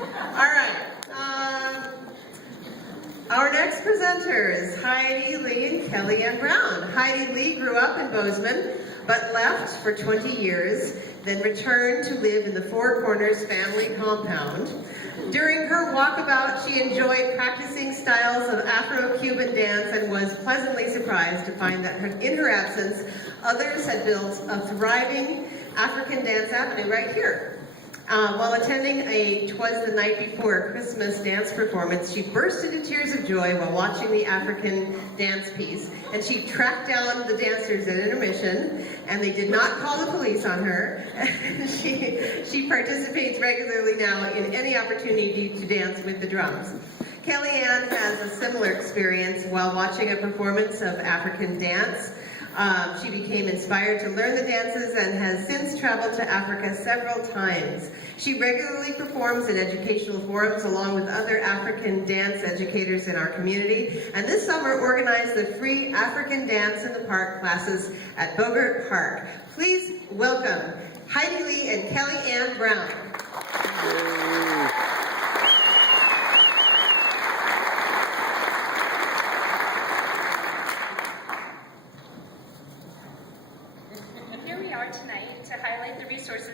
All right. Our next presenters, Heidi Lee and Kellyanne Brown. Heidi Lee grew up in Bozeman, but left for 20 years, then returned to live in the Four Corners family compound. During her walkabout, she enjoyed practicing styles of Afro-Cuban dance and was pleasantly surprised to find that in her absence, others had built a thriving African dance avenue right here. While attending a "Twas the Night Before" Christmas dance performance, she burst into tears of joy while watching the African dance piece, and she tracked down the dancers at intermission, and they did not call the police on her. She participates regularly now in any opportunity to dance with the drums. Kellyanne has a similar experience while watching a performance of African dance. She became inspired to learn the dances and has since traveled to Africa several times. She regularly performs in educational forums along with other African dance educators in our community, and this summer organized the free African Dance in the Park classes at Bogart Park. Please welcome Heidi Lee and Kellyanne Brown.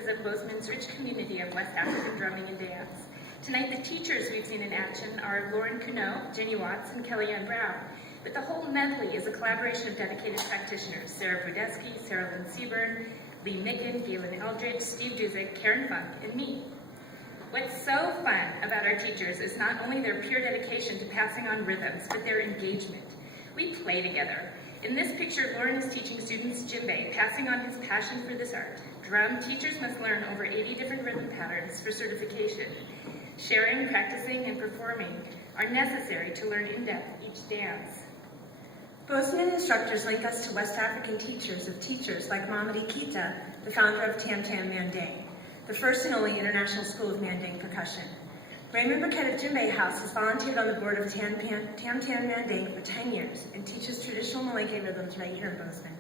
Of Bozeman's rich community of West African drumming and dance. Tonight, the teachers we've seen in action are Lauren Cuneau, Jenny Watts, and Kellyanne Brown. But the whole medley is a collaboration of dedicated practitioners: Sarah Brudeski, Sarah Lynn Seaburn, Lee Micken, Galen Eldridge, Steve Duzick, Karen Funk, and me. What's so fun about our teachers is not only their pure dedication to passing on rhythms, but their engagement. We play together. In this picture, Lauren is teaching students djembe, passing on his passion for this art. Drum teachers must learn over 80 different rhythm patterns for certification. Sharing, practicing, and performing are necessary to learn in depth each dance. Bozeman instructors link us to West African teachers like Mamadi Kita, the founder of Tam Tam Manding, the first and only international school of Manding percussion. Raymond Burkett of Djembe House has volunteered on the board of Tam Tam Manding for 10 years and teaches traditional Malinke rhythms right here in Bozeman.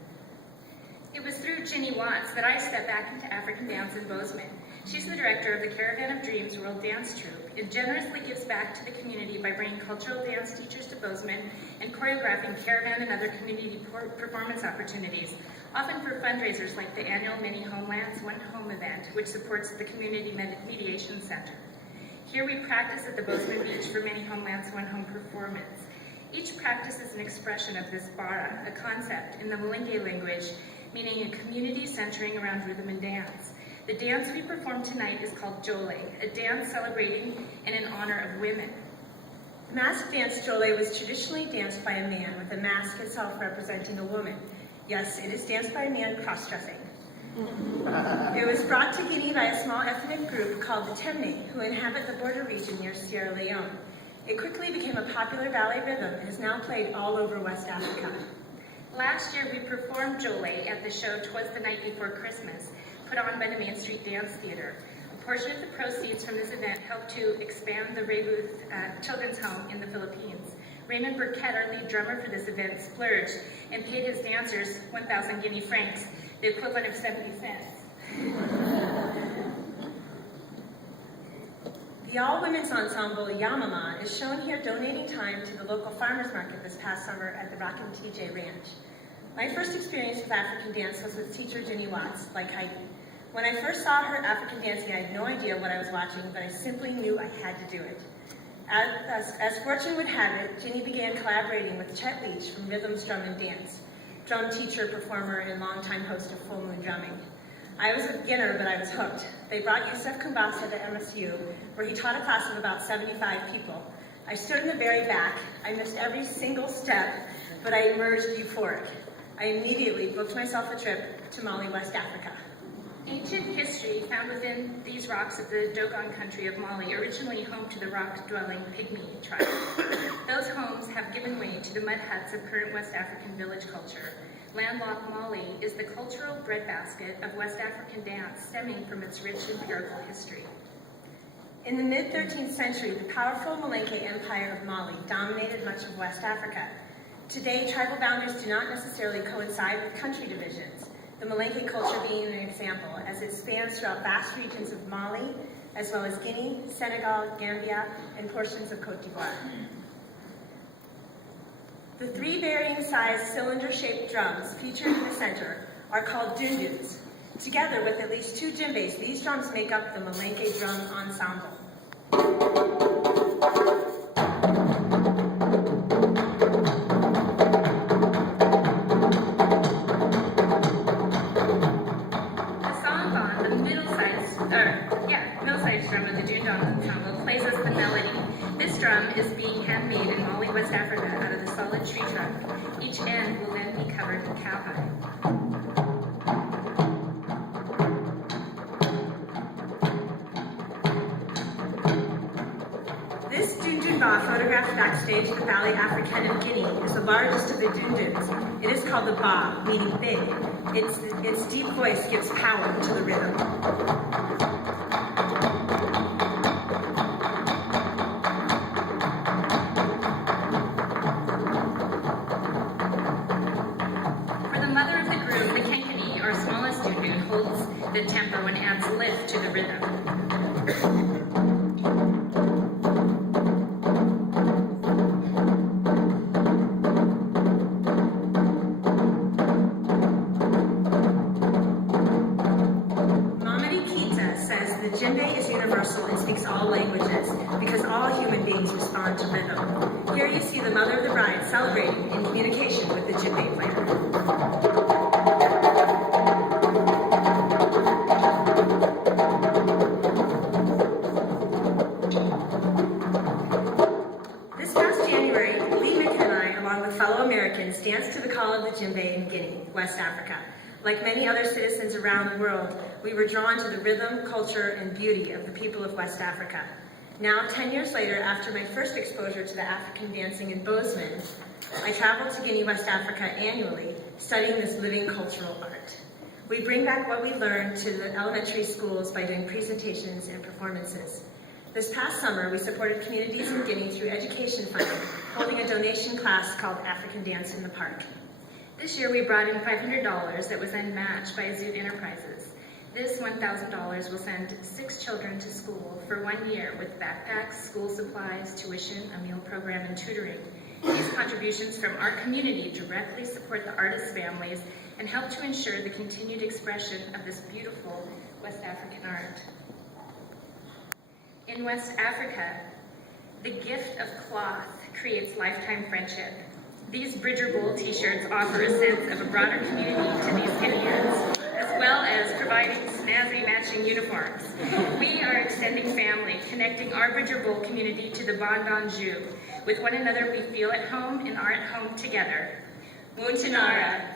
It was through Jenny Watts that I stepped back into African dance in Bozeman. She's the director of the Caravan of Dreams World Dance Troupe and generously gives back to the community by bringing cultural dance teachers to Bozeman and choreographing Caravan and other community performance opportunities, often for fundraisers like the annual Many Homelands One Home event, which supports the Community Mediation Center. Here we practice at the Bozeman Beach for Many Homelands One Home performance. Each practice is an expression of this bara, a concept in the Malinke language, meaning a community centering around rhythm and dance. The dance we perform tonight is called Jole, a dance celebrating and in honor of women. Masked dance Jole was traditionally danced by a man, with the mask itself representing a woman. Yes, it is danced by a man cross-dressing. It was brought to Guinea by a small ethnic group called the Temne, who inhabit the border region near Sierra Leone. It quickly became a popular ballet rhythm and is now played all over West Africa. Last year, we performed Jole at the show "Twas the Night Before Christmas," put on by the Main Street Dance Theater. A portion of the proceeds from this event helped to expand the Rebuth Children's Home in the Philippines. Raymond Burkett, our lead drummer for this event, splurged and paid his dancers 1,000 Guinea francs, the equivalent of 70 cents. The all-women's ensemble Yamama is shown here donating time to the local farmers market this past summer at the Rockin' TJ Ranch. My first experience with African dance was with teacher Jenny Watts, like Heidi. When I first saw her African dancing, I had no idea what I was watching, but I simply knew I had to do it. As fortune would have it, Jenny began collaborating with Chet Leach from Rhythms Drum and Dance, drum teacher, performer, and longtime host of Full Moon Drumming. I was a beginner, but I was hooked. They brought Yusuf Kumbasa to MSU, where he taught a class of about 75 people. I stood in the very back. I missed every single step, but I emerged euphoric. I immediately booked myself a trip to Mali, West Africa. Ancient history found within these rocks of the Dogon country of Mali, originally home to the rock-dwelling Pygmy tribe. Those homes have given way to the mud huts of current West African village culture. Landlocked Mali is the cultural breadbasket of West African dance, stemming from its rich empirical history. In the mid-13th century, the powerful Malinke Empire of Mali dominated much of West Africa. Today, tribal boundaries do not necessarily coincide with country divisions, the Malinke culture being an example, as it spans throughout vast regions of Mali, as well as Guinea, Senegal, Gambia, and portions of Cote d'Ivoire. The three varying size cylinder-shaped drums featured in the center are called dunduns. Together with at least 2 djembes, these drums make up the Malenke drum ensemble. middle-sized drum of the Dundon ensemble plays us the melody. This drum is being handmade in Mali, West Africa, out of the solid tree trunk. Each end will then be covered with cowhide. This dundunba, photographed backstage at the Ballet Africaine of Guinea, is the largest of the dunduns. It is called the ba, meaning big. Its deep voice gives power to the rhythm. The tempo and adds lift to the rhythm. Mamadi Kita says the djembe is universal and speaks all languages because all human beings respond to rhythm. Here you see the mother of the bride celebrating in communication with the djembe player. Danced to the call of the djembe in Guinea, West Africa. Like many other citizens around the world, we were drawn to the rhythm, culture, and beauty of the people of West Africa. Now, 10 years later, after my first exposure to the African dancing in Bozeman, I travel to Guinea, West Africa annually, studying this living cultural art. We bring back what we learned to the elementary schools by doing presentations and performances. This past summer, we supported communities in Guinea through education funding, holding a donation class called African Dance in the Park. This year, we brought in $500 that was then matched by Zoot Enterprises. This $1,000 will send 6 children to school for 1 year with backpacks, school supplies, tuition, a meal program, and tutoring. These contributions from our community directly support the artists' families and help to ensure the continued expression of this beautiful West African art. In West Africa, the gift of cloth creates lifetime friendship. These Bridger Bowl t-shirts offer a sense of a broader community to these Guineans, as well as providing snazzy matching uniforms. We are extending family, connecting our Bridger Bowl community to the Bandon Ju. With one another, we feel at home and are at home together. Wuntanara.